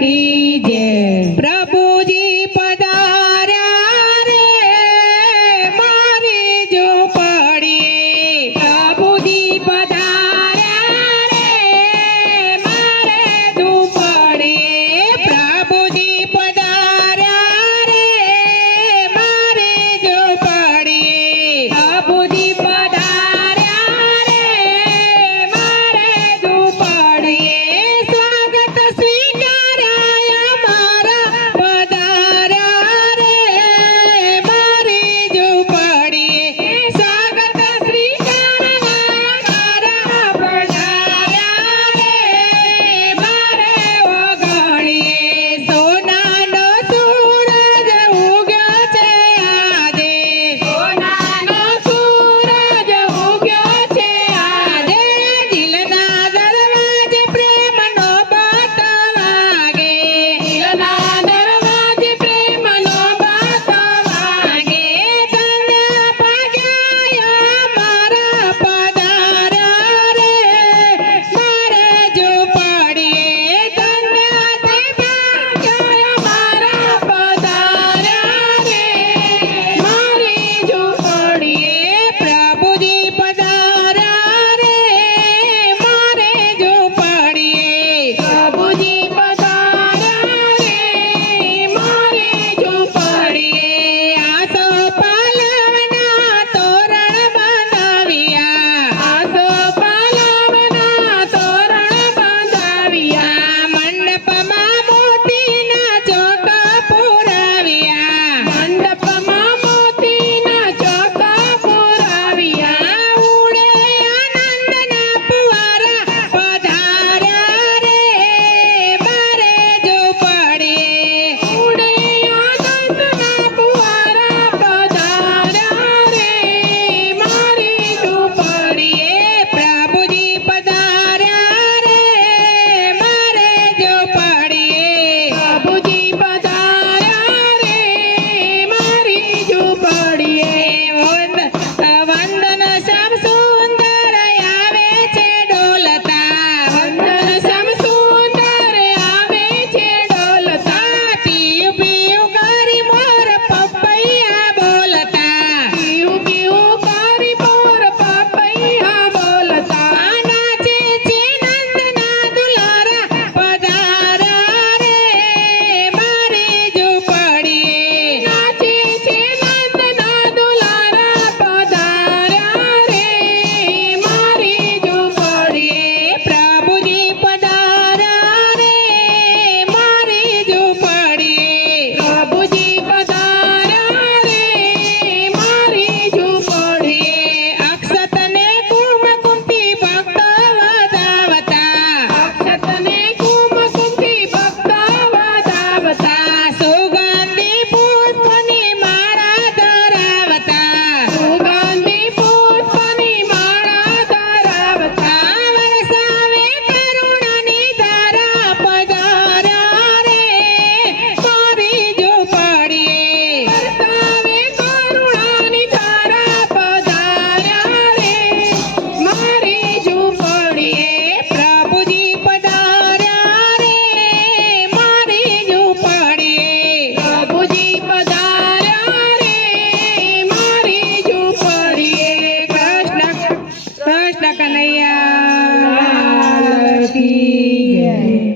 की जय। प्रभुजी पधार्या रे मारी झोपड़िए। प्रभुजी पधार्या रे मारे झोपड़िए। प्रभुजी पधार्या रे मारी झोपड़िए। प्रभुजी पधार्या रे मारे झोपड़िए। स्वागत स्वीकार्या मारा पधार्या रे मारी झोपड़िए। स्वागत स्वीकार्या मारा पधार्या रे मारे ઓગણીએ સોનાનો સૂરજ ઉગ્યો છે આજે। સોનાનો સૂરજ ઉગ્યો છે આજે। દિલના દરવાજે પ્રેમનો બાત વાગે। દિલના દરવાજે પ્રેમનો બાત વાગે। ધન્ય ભાગ્યા મારા પધાર્યા રે મારે ઝૂંપડીએ। ધન્ય ભાગ્યા મારા પધાર્યા રે મારી ઝૂંપડીએ। પ્રભુજી પધાર્યા રે મારે ઝૂંપડીએ। પ્રભુજી પધાર્યા રે મારી ઝૂંપડીએ। આસો પાલવના તોરણ બંધાવ્યા। આસો પાલવના તોરણ બંધાવ્યા। મંડપમાં મોતીના ચોકા પુરાવ્યા। મંડપમાં મોતીના ચોકા પુરાવ્યા। ઉડે આનંદના ફુવારા પધાર્યા રે મારે ઝૂંપડીએ। ઉડે આનંદના ફુવારા પધાર્યા રે મારી ઝૂંપડીએ। પ્રભુજી પધાર્યા રે મારે ઝૂંપડીએ। પ્રભુજી પધાર્યા રે મારી ઝૂંપડીએ। વંદન શ્યામ સુંદર આવે છે ડોલતા। વંદન શ્યામ સુંદર આવે છે ડોલતા। પીયું પીયું કરી મોર પપૈયા બોલતા। પીયું પીયું કરી મોર પપૈયા બોલતા। નાચે છે નંદના દુલારા પધાર્યા રે મારી ઝૂંપડીએ। નાચે છે નંદના દુલારા પધાર્યા રે મારી ઝૂંપડીએ। પ્રભુજી પધાર્યા રે મારી ઝૂંપડીએ। પ્રભુજી પધાર્યા રે મારી ઝૂંપડીએ। અક્ષતને કુમકુમથી ભક્તો વધાવતા। અક્ષતને કુમકુમથી ભક્તો વધાવતા। સુગંધી પુષ્પની માળા ધરાવતા। સુગંધી પુષ્પની માળા ધરાવતા। વરસાવે કરુણાની ધારા પધાર્યા રે મારી ઝૂંપડીએ। વરસાવે કરુણાની ધારા પધાર્યા રે મારી ઝૂંપડીએ। પ્રભુજી પધાર્યા રે મારી ઝૂંપડીએ। પ્રભુજી પધાર્યા રે મારી ઝૂંપડીએ। કૃષ્ણ કનૈયા લાલ કી જય।